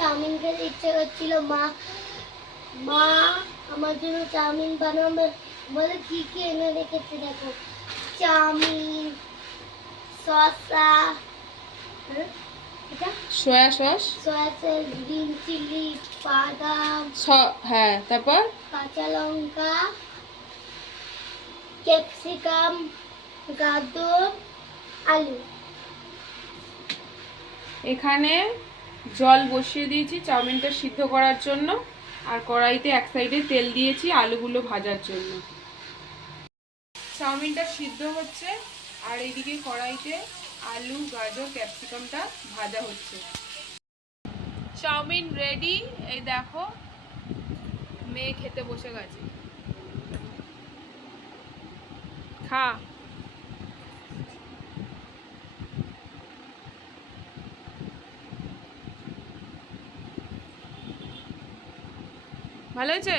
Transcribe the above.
Chowmein খেতে ইচ্ছে করছিল মা মা আমার জন্য চাউমিন বানাবে বলে কি কি এনে রেখেছে দেখো চাউমিন শসা হ্যাঁ, soya sauce? Soya sauce green chilli বাদাম হ্যাঁ তারপর? কাঁচা লঙ্কা ক্যাপসিকাম গাজর আলু। এখানে জল বসিয়ে দিয়েছি, চাউমিনটা সিদ্ধ করার জন্য। আর কড়াইতে এক সাইডে তেল দিয়েছি আলুগুলো ভাজার জন্য। চাউমিনটা সিদ্ধ হচ্ছে, আর এইদিকে কড়াইতে আলু, গাজর, ক্যাপসিকামটা ভাজা হচ্ছে। চাউমিন রেডি এই দেখো, মেয়ে খেতে বসে গেছে। খা। ভালো হয়েছে?